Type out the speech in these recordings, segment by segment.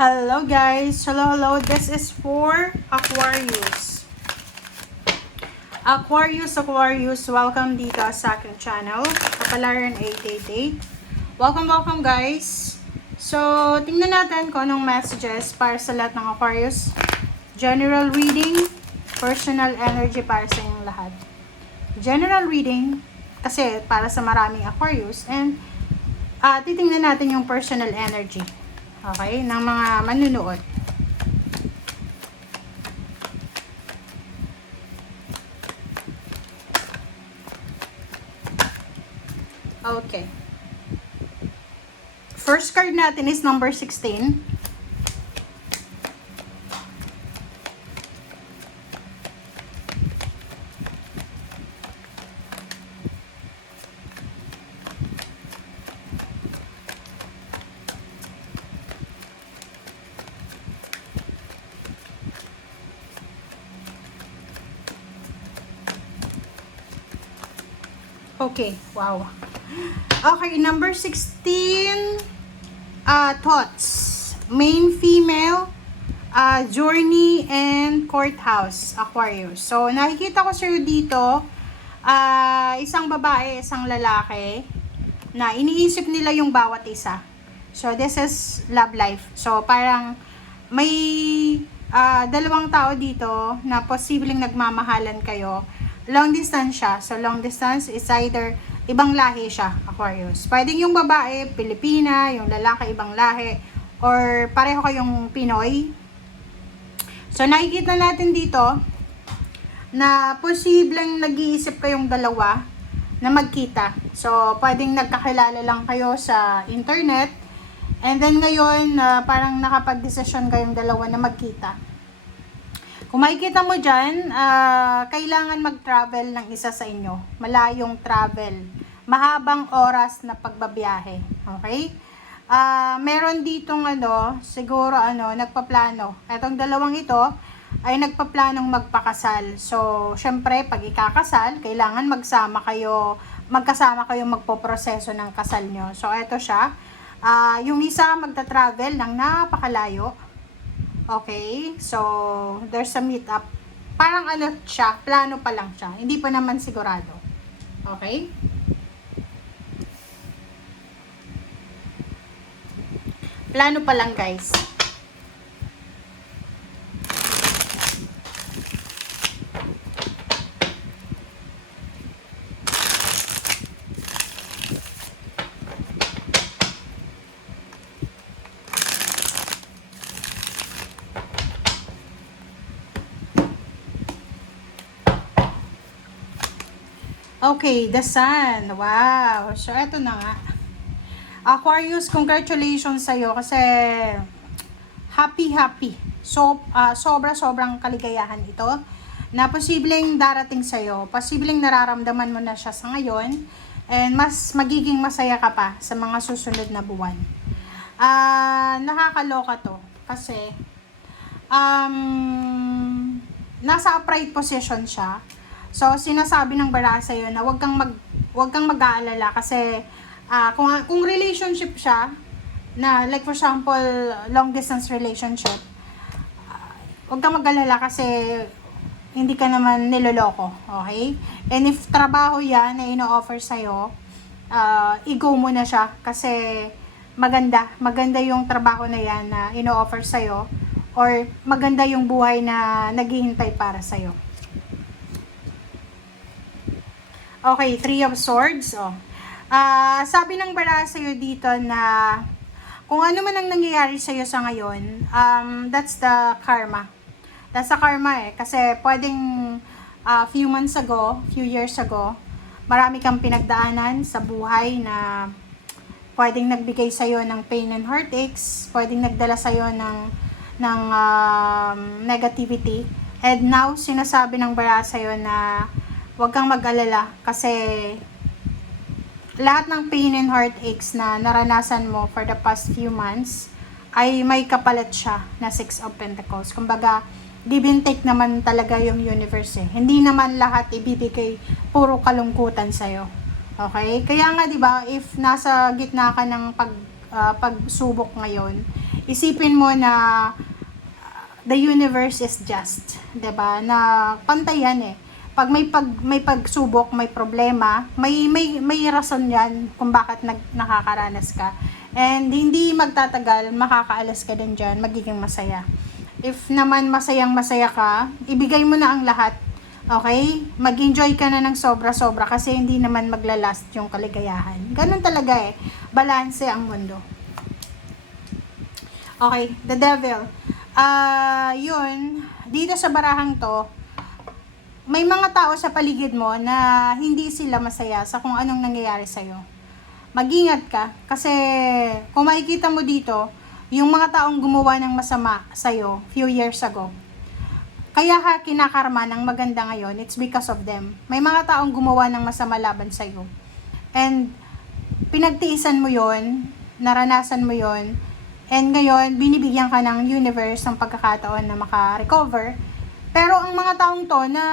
Hello guys! Hello! This is for Aquarius. Aquarius, welcome dito sa aking channel. Kapalaran 888. Welcome guys! So, tingnan natin kung anong messages para sa lahat ng Aquarius. General reading, personal energy para sa inyong lahat. General reading, kasi para sa maraming Aquarius, and titingnan natin yung personal energy. Okay, ng mga manunood. Okay. First card natin is number 16. Okay, wow. Okay, number 16, thoughts. Main female, journey, and courthouse, Aquarius. So, nakikita ko sa'yo dito, isang babae, isang lalaki, na iniisip nila yung bawat isa. So, this is love life. So, parang may dalawang tao dito na posibleng nagmamahalan kayo. Long distance siya. So, long distance is either ibang lahi siya, Aquarius. Pwedeng yung babae, Pilipina, yung lalaki, ibang lahi, or pareho kayong Pinoy. So, nakikita natin dito na posibleng nag-iisip kayong dalawa na magkita. So, pwedeng nagkakilala lang kayo sa internet, and then ngayon, parang nakapag-desisyon kayong dalawa na magkita. Kung makikita mo dyan, kailangan mag-travel ng isa sa inyo. Malayong travel. Mahabang oras na pagbabiyahe. Okay? Meron ditong siguro nagpaplano. Etong dalawang ito ay nagpaplanong magpakasal. So, syempre, pag ikakasal, kailangan magkasama kayo magpoproseso ng kasal nyo. So, eto siya. Yung isa magta-travel ng napakalayo. Okay, so there's a meet up. Parang siya, plano pa lang siya. Hindi pa naman sigurado. Okay? Plano pa lang, guys. Okay, the sun. Wow. So, eto na nga. Aquarius, congratulations sa'yo kasi happy. So, sobrang kaligayahan ito na posibleng darating sa'yo. Posibleng nararamdaman mo na siya sa ngayon and mas magiging masaya ka pa sa mga susunod na buwan. Nakakaloka to kasi nasa upright position siya. So, sinasabi ng bara sa'yo na wag kang mag-aalala kasi kung relationship siya, na like for example, long distance relationship, wag kang mag-alala kasi hindi ka naman niloloko, okay? And if trabaho yan na ino-offer sa'yo, i-go mo na siya kasi maganda yung trabaho na yan na ino-offer sa'yo or maganda yung buhay na naghihintay para sa'yo. Okay, Three of Swords. Sabi ng bara sa'yo dito na kung ano man ang nangyayari sa'yo sa ngayon, that's the karma. That's the karma kasi pwedeng few years ago, marami kang pinagdaanan sa buhay na pwedeng nagbigay sa'yo ng pain and heartaches, pwedeng nagdala sa'yo ng negativity. And now, sinasabi ng bara sa'yo na huwag kang mag-alala kasi lahat ng pain and heartaches na naranasan mo for the past few months ay may kapalit siya na Six of Pentacles. Kumbaga, give and take naman talaga yung universe eh. Hindi naman lahat ibibigay puro kalungkutan sa'yo. Okay? Kaya nga, di ba, if nasa gitna ka ng pagsubok ngayon, isipin mo na the universe is just, 'di ba? Na pantay yan eh. Pag may pagsubok, may problema, may rason 'yan kung bakit nakakaranas ka. And hindi magtatagal, makakaalis ka din diyan, magiging masaya. If naman masayang-masaya ka, ibigay mo na ang lahat. Okay? Mag-enjoy ka na ng sobra-sobra kasi hindi naman maglalast yung kaligayahan. Ganun talaga eh. Balanse ang mundo. Okay, the devil. Yun, dito sa barahang to, may mga tao sa paligid mo na hindi sila masaya sa kung anong nangyayari sa'yo. Mag-ingat ka, kasi kung makikita mo dito, yung mga taong gumawa ng masama sa'yo few years ago, kaya ka kinakarma ng maganda ngayon, it's because of them. May mga taong gumawa ng masama laban sa'yo. And pinagtiisan mo yon, naranasan mo yon, and ngayon, binibigyan ka ng universe ng pagkakataon na maka-recover. Pero ang mga taong to na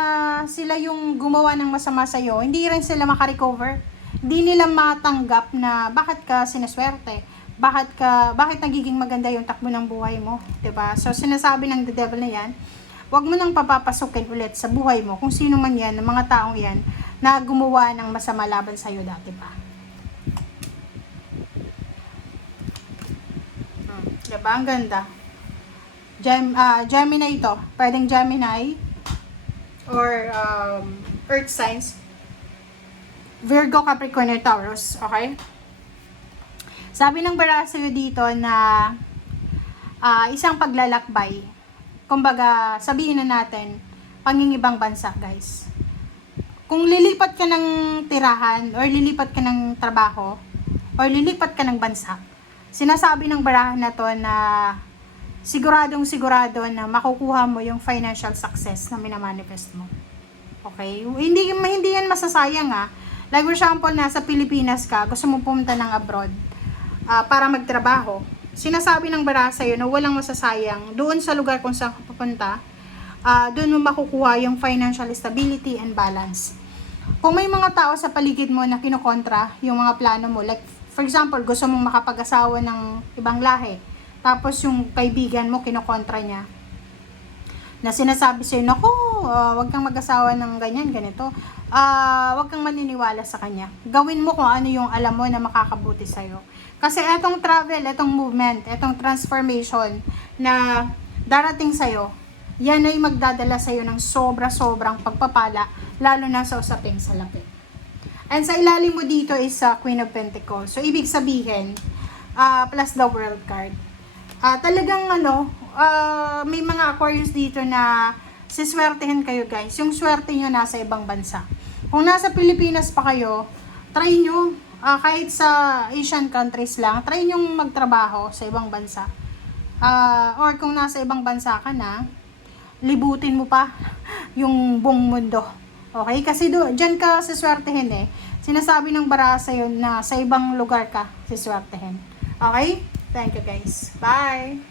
sila yung gumawa ng masama sa'yo, hindi rin sila maka-recover. Hindi nila matanggap na bakit ka sinaswerte, bakit nagiging maganda yung takbo ng buhay mo, 'di ba? So sinasabi ng the devil na yan, wag mo nang papapasukin ulit sa buhay mo kung sino man yan, ng mga taong yan na gumawa ng masama laban sa'yo dati pa. Diba? Ang ganda. Gemini ito. Pwedeng Gemini or Earth signs. Virgo, Capricorn, or Taurus. Okay? Sabi ng bara sa'yo dito na isang paglalakbay. Kumbaga, sabihin na natin, pangingibang bansa, guys. Kung lilipat ka ng tirahan or lilipat ka ng trabaho or lilipat ka ng bansa, sinasabi ng barahan na to na siguradong sigurado na makukuha mo yung financial success na minamanifest mo. Okay? Hindi yan masasayang ha. Like for example, nasa Pilipinas ka, gusto mo pumunta ng abroad para magtrabaho. Sinasabi ng baraha sa'yo na walang masasayang doon sa lugar kung saan ka pupunta, doon mo makukuha yung financial stability and balance. Kung may mga tao sa paligid mo na kinokontra yung mga plano mo, like for example, gusto mong makapag-asawa ng ibang lahi, tapos yung kaibigan mo, kinokontra niya, na sinasabi sa'yo, naku, wag kang mag-asawa ng ganyan, ganito, wag kang maniniwala sa kanya. Gawin mo kung ano yung alam mo na makakabuti sa'yo. Kasi etong travel, etong movement, etong transformation na darating sa'yo, yan ay magdadala sa'yo ng sobra-sobrang pagpapala, lalo na sa usaping salapi. And sa ilalim mo dito is Queen of Pentacles. So, ibig sabihin, plus the World card. Talagang may mga Aquarius dito na siswertehin kayo, guys. Yung swerte nyo nasa ibang bansa. Kung nasa Pilipinas pa kayo, try nyo, kahit sa Asian countries lang, try nyo magtrabaho sa ibang bansa. Or kung nasa ibang bansa ka na, libutin mo pa yung buong mundo. Okay? Kasi dyan ka siswertehin eh. Sinasabi ng baraha sa'yo na sa ibang lugar ka siswertehin. Okay? Thank you guys. Bye!